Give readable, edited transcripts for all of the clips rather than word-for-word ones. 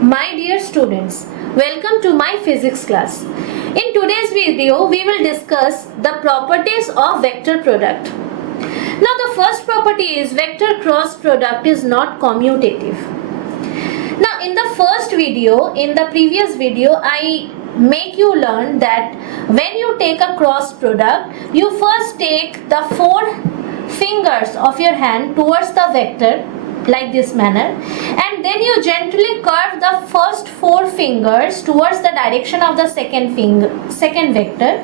My dear students, welcome to my physics class. In today's video, we will discuss the properties of vector product. Now the first property is vector cross product is not commutative. Now in the previous video, I make you learn that when you take a cross product, you first take the 4 fingers of your hand towards the vector like this manner, and then you gently curve the first 4 fingers towards the direction of the second vector.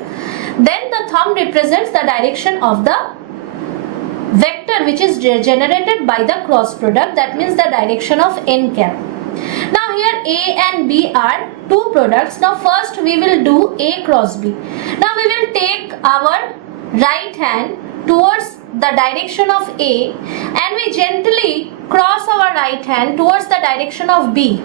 Then the thumb represents the direction of the vector which is generated by the cross product, that means the direction of n cap. Now here A and B are 2 products. Now first we will do A cross B. Now we will take our right hand towards the direction of A and we gently cross our right hand towards the direction of B.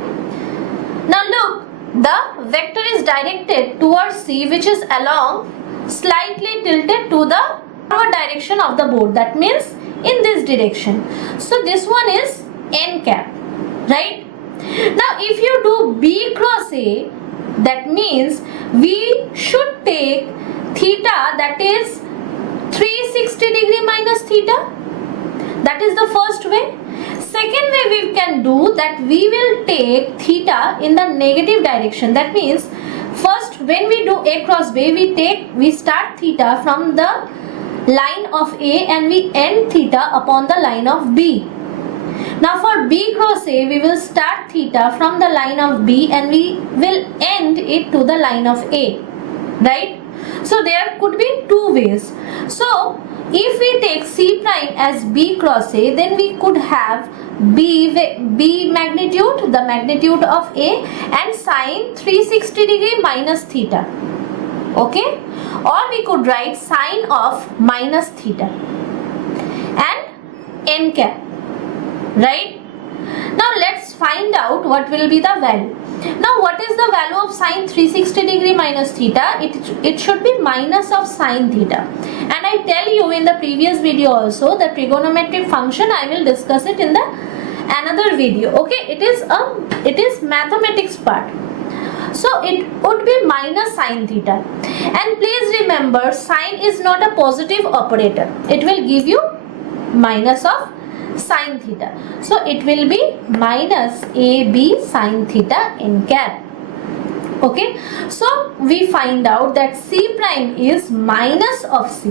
Now look, the vector is directed towards C, which is along slightly tilted to the forward direction of the board, that means in this direction. So this one is n cap, right? Now if you do B cross A, that means we should take theta, that is 360 degree minus theta. That is the first way. Second way we can do that, we will take theta in the negative direction. That means first when we do A cross B, we start theta from the line of A and we end theta upon the line of B. Now for B cross A, we will start theta from the line of B and we will end it to the line of A, right? So there could be 2 ways. So if we take C prime as B cross A, then we could have B magnitude, the magnitude of A, and sine 360 degree minus theta. Okay? Or we could write sine of minus theta and n cap, right? Now let's find out what will be the value. Now what is the value of sine 360 degree minus theta? It should be minus of sine theta. And I tell you in the previous video also, the trigonometric function, I will discuss it in the another video. Okay, it is mathematics part. So it would be minus sine theta. And please remember, sine is not a positive operator. It will give you minus of sine theta. So it will be minus AB sine theta n cap. Okay, so we find out that C prime is minus of C.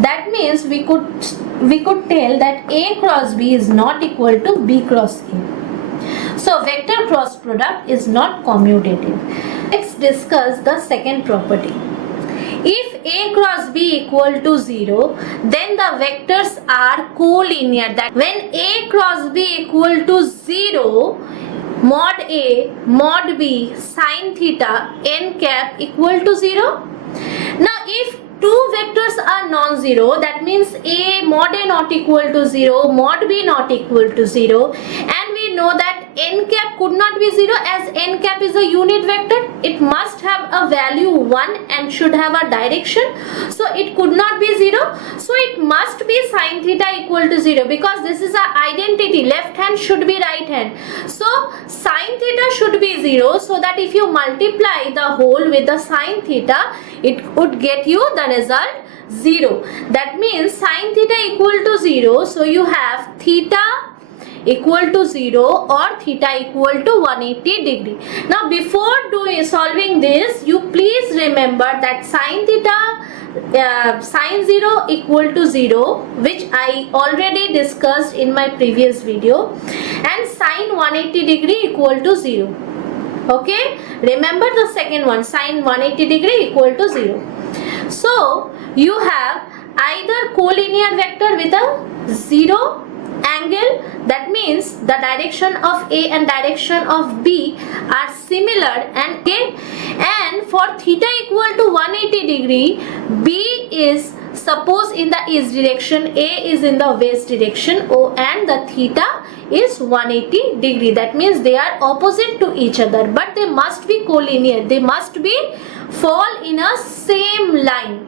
That means we could tell that A cross B is not equal to B cross A. So vector cross product is not commutative. Let's discuss the second property. If A cross B equal to 0, then the vectors are collinear. That when A cross B equal to 0, mod A, mod B, sine theta, n cap equal to 0. Now if 2 vectors are non-zero, that means mod A not equal to 0, mod B not equal to 0, and we know that n cap could not be 0 as n cap is a unit vector. It must have a value 1 and should have a direction. So it could not be 0. So it must be sine theta equal to 0, because this is an identity. Left hand should be right hand. So sine theta should be 0, so that if you multiply the whole with the sine theta, it would get you the result 0. That means sine theta equal to 0. So you have theta equal to 0 or theta equal to 180 degree. Now before solving this, you please remember that sine theta, sine 0 equal to 0, which I already discussed in my previous video, and sine 180 degree equal to 0. Okay, remember the second one, sine 180 degree equal to 0. So you have either collinear vector with a 0 angle, that means the direction of A and direction of B are similar, and for theta equal to 180 degree, B is suppose in the east direction, A is in the west direction, and the theta is 180 degree. That means they are opposite to each other, but they must be collinear. They must be fall in a same line.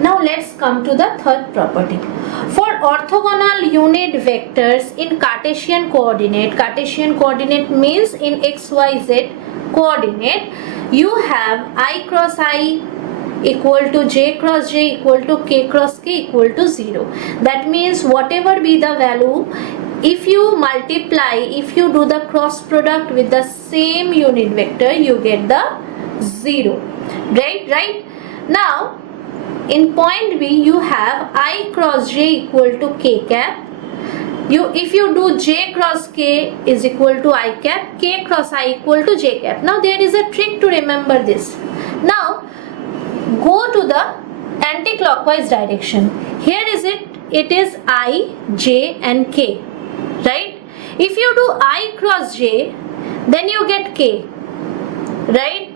Now let's come to the third property. For orthogonal unit vectors in Cartesian coordinate means in xyz coordinate, you have I cross I equal to j cross j equal to k cross k equal to 0. That means whatever be the value, if you multiply, if you do the cross product with the same unit vector, you get the 0. Right? Now in point B you have I cross j equal to k cap. If you do j cross k is equal to I cap, k cross I equal to j cap. Now there is a trick to remember this. Now go to the anti-clockwise direction. Here is it is I, j and k, right? If you do I cross j, then you get k, right?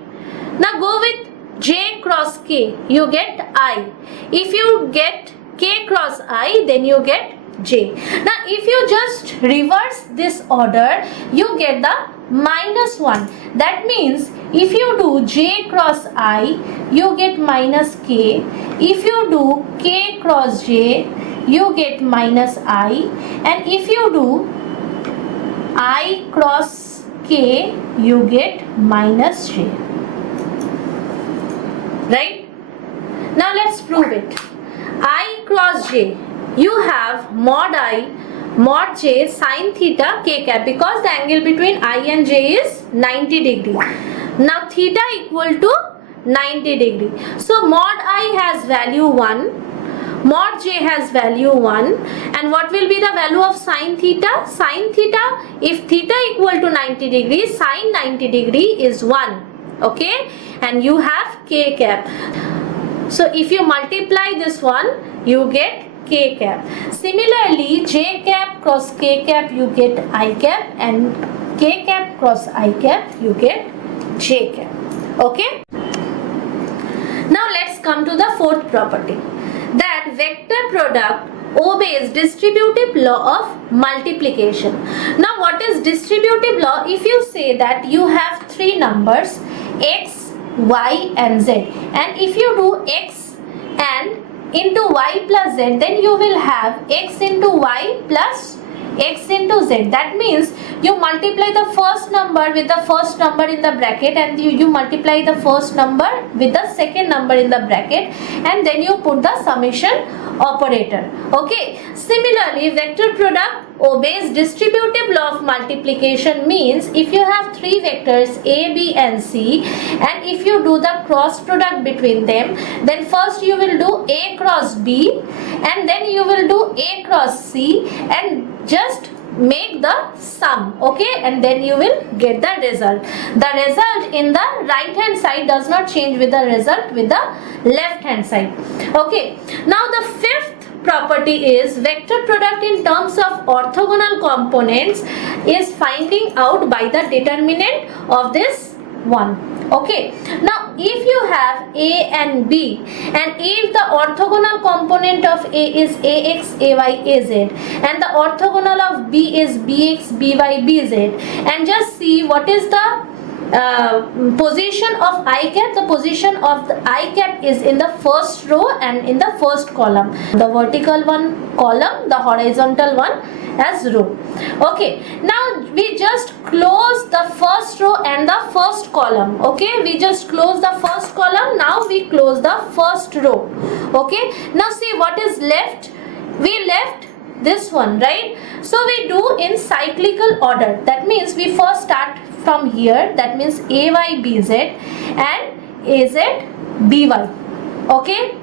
Now go with j cross k, you get I. If you get k cross I, then you get j. Now if you just reverse this order, you get the -1. That means if you do j cross I, you get minus k. If you do k cross j, you get minus I. And if you do I cross k, you get minus j. Right? Now let's prove it. I cross j, you have mod I mod j sin theta k cap, because the angle between I and j is 90 degree. Now theta equal to 90 degree. So mod I has value 1, mod j has value 1, and what will be the value of sin theta? Sin theta, if theta equal to 90 degrees, sin 90 degree is 1. Okay, and you have k cap. So if you multiply this one, you get k cap. Similarly, j cap cross k cap, you get I cap, and k cap cross I cap, you get j cap. Okay. Now let's come to the fourth property, that vector product obeys distributive law of multiplication. Now what is distributive law? If you say that you have three numbers x, y and z, and if you do x and into y plus z, then you will have x into y plus x into z. That means you multiply the first number with the first number in the bracket, and you multiply the first number with the second number in the bracket, and then you put the summation operator. Okay. Similarly, vector product obeys distributive law of multiplication means if you have three vectors a, b and c, and if you do the cross product between them, then first you will do a cross b, and then you will do a cross c, and just make the sum. Okay, and then you will get the result. The result in the right hand side does not change with the result with the left hand side. Okay, now the fifth property is vector product in terms of orthogonal components is finding out by the determinant of this one. Okay, now if you have a and b, and if the orthogonal component of a is ax, ay, az, and the orthogonal of b is bx, by, bz, and just see what is the position of I cap. The position of the I cap is in the first row and in the first column. The vertical one column, the horizontal one as row. Okay, now we just close the first row and the first column. Okay, we just close the first column. Now we close the first row. Okay, now see what is left. We left this one, right? So we do in cyclical order. That means we first start from here, that means ay bz and az by. Okay,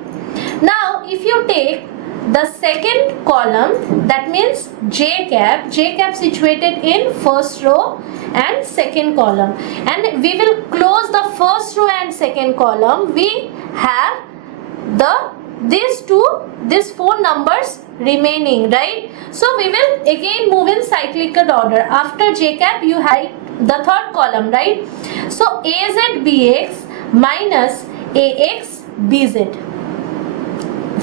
now if you take the second column, that means j cap situated in first row and second column, and we will close the first row and second column. We have these four numbers remaining, right? So we will again move in cyclical order. After j cap you have the third column, right? So az bx minus ax bz.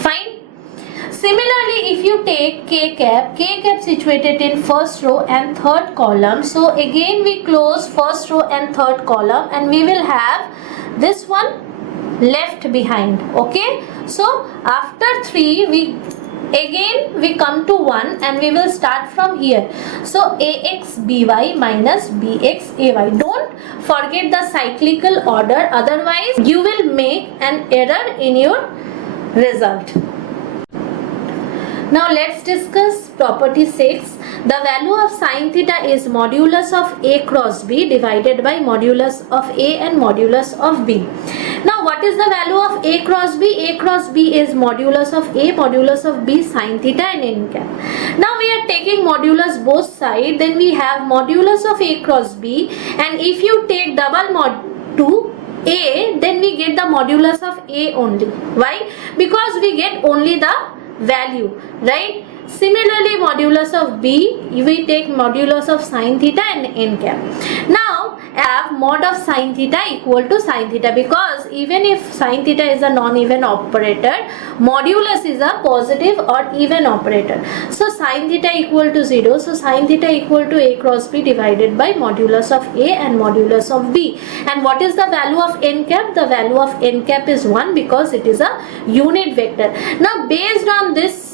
Fine. Similarly, if you take k cap situated in first row and third column, so again we close first row and third column, and we will have this one left behind. Okay, So after 3 we come to 1 and we will start from here. So ax by minus bx ay. Don't forget the cyclical order, otherwise you will make an error in your result. Now let's discuss property 6. The value of sin theta is modulus of a cross b divided by modulus of a and modulus of b. Now what is the value of a cross b? A cross b is modulus of a, modulus of b, sin theta and n cap. Now we are taking modulus both sides, then we have modulus of a cross b, and if you take double mod to a, then we get the modulus of a only. Why? Because we get only the value, right? Similarly, modulus of b, we take modulus of sin theta and n cap. Now have mod of sin theta equal to sin theta, because even if sin theta is a non-even operator, modulus is a positive or even operator. So sin theta equal to 0. So sin theta equal to a cross b divided by modulus of a and modulus of b. And what is the value of n cap? The value of n cap is 1, because it is a unit vector. Now based on this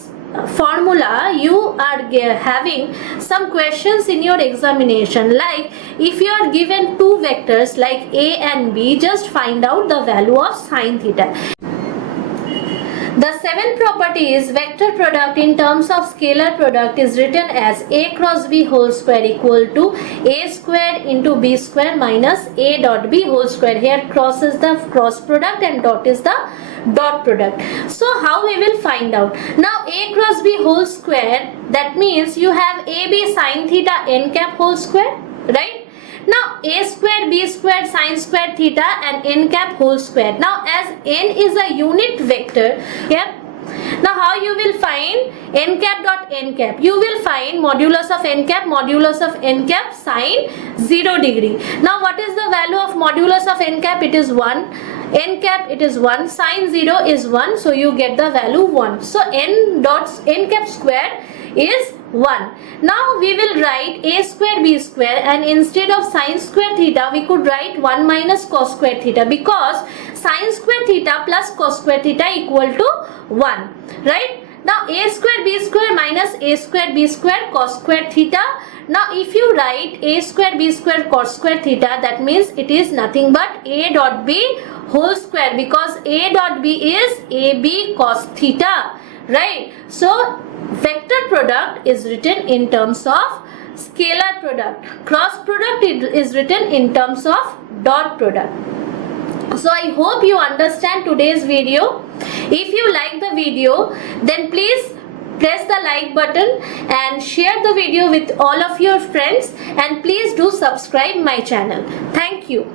formula, you are having some questions in your examination, like if you are given two vectors like a and b, just find out the value of sin theta. The seventh property is vector product in terms of scalar product is written as a cross b whole square equal to a square into b square minus a dot b whole square. Here cross is the cross product and dot is the dot product. So how we will find out? Now a cross b whole square, that means you have ab sin theta n cap whole square, right? Now a square b square sin square theta and n cap whole square. Now as n is a unit vector, yep. Now how you will find n cap dot n cap? You will find modulus of n cap sin 0 degree. Now what is the value of modulus of n cap? It is 1. N cap it is 1. Sin 0 is 1. So you get the value 1. So n cap square is 1. Now we will write a square b square, and instead of sin square theta we could write 1 minus cos square theta, because sin square theta plus cos square theta equal to 1, right? Now a square b square minus a square b square cos square theta. Now if you write a square b square cos square theta, that means it is nothing but a dot b whole square, because a dot b is ab cos theta, right? So vector product is written in terms of scalar product. Cross product is written in terms of dot product. So I hope you understand today's video. If you like the video, then please press the like button and share the video with all of your friends, and please do subscribe my channel. Thank you.